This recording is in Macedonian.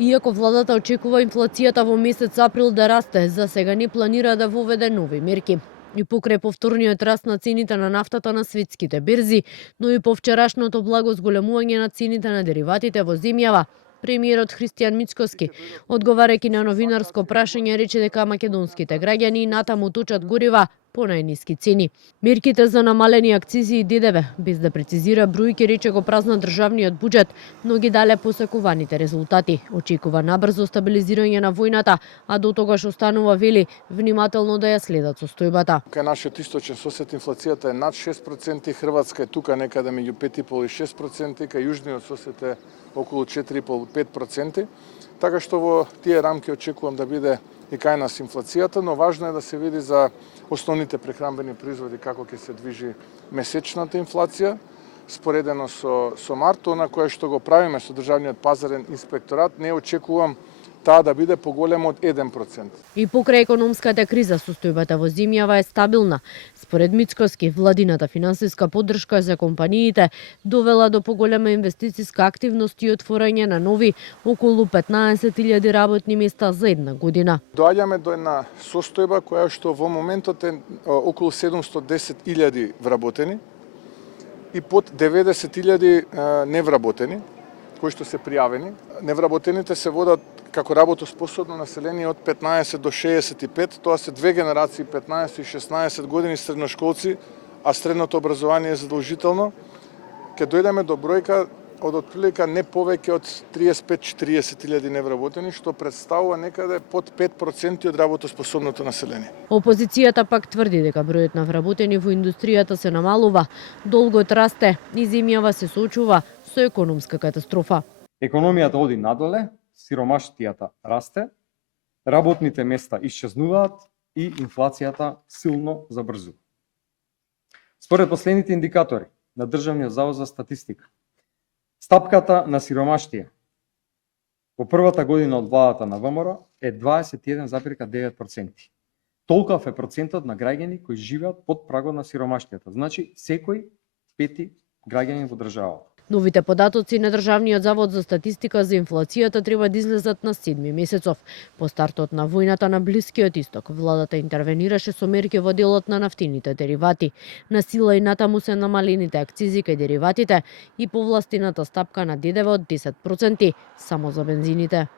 Иако владата очекува инфлацијата во месец април да расте, за сега не планира да воведе нови мерки. И покрај повторниот раст на цените на нафтата на светските берзи, но и по вчерашното благо зголемување на цените на дериватите во земјава, премиерот Христијан Мицкоски, одговарајќи на новинарско прашање, рече дека македонските граѓани натаму точат горива по најниски цени. Мерките за намалени акцизи и ДДВ, без да прецизира бројки, рече го празна државниот буџет, но ги дале посакуваните резултати. Очекува набрзо стабилизирање на војната, а до тогаш останува, вели, внимателно да ја следат состојбата. Кај нашиот источен сосед инфлацијата е над 6%, Хрватска е тука некаде меѓу 5,5 и 6%, кај јужниот сосед е околу 4,5-5%, така што во тие рамки очекувам да биде и кај нас инфлацијата, но важно е да се види за основните прехранбени производи како ќе се движи месечната инфлација, споредено со март, она кое што го правиме со државниот пазарен инспекторат, не очекувам таа да биде поголема од 1%. И покрај економската криза, состојбата во земјава е стабилна. Според Мицкоски, владината финансиска поддршка за компаниите довела до поголема инвестициска активност и отворање на нови околу 15.000 работни места за една година. Доаѓаме до една состојба која што во моментот е околу 710.000 вработени и под 90.000 невработени, кои што се пријавени. Невработените се водат како работоспособно население од 15 до 65, тоа се две генерации, 15 и 16 години средношколци, а средното образование е задолжително. Ке дојдеме до бројка од отприлика не повеќе од 35-40.000 невработени, што представува некаде под 5% од работоспособното население. Опозицијата пак тврди дека бројот на вработени во индустријата се намалува, долгот расте и земјава се соочува со економска катастрофа. Економијата оди надоле, сиромаштијата расте, работните места исчезнуваат и инфлацијата силно забрзува. Според последните индикатори на Државниот завод за статистика, стапката на сиромаштија во првата година од владата на ВМРО е 21,9%. Толков е процентот на граѓани кои живеат под прагот на сиромаштијата. Значи, секој пети граѓанин во државата. Новите податоци на Државниот завод за статистика за инфлацијата треба да излезат на 7 месецов. По стартот на војната на Блискиот исток, владата интервенираше со мерки во делот на нафтините деривати. На сила и натаму се намалените акцизи кај дериватите и повластината стапка на ДДВ од 10% само за бензините.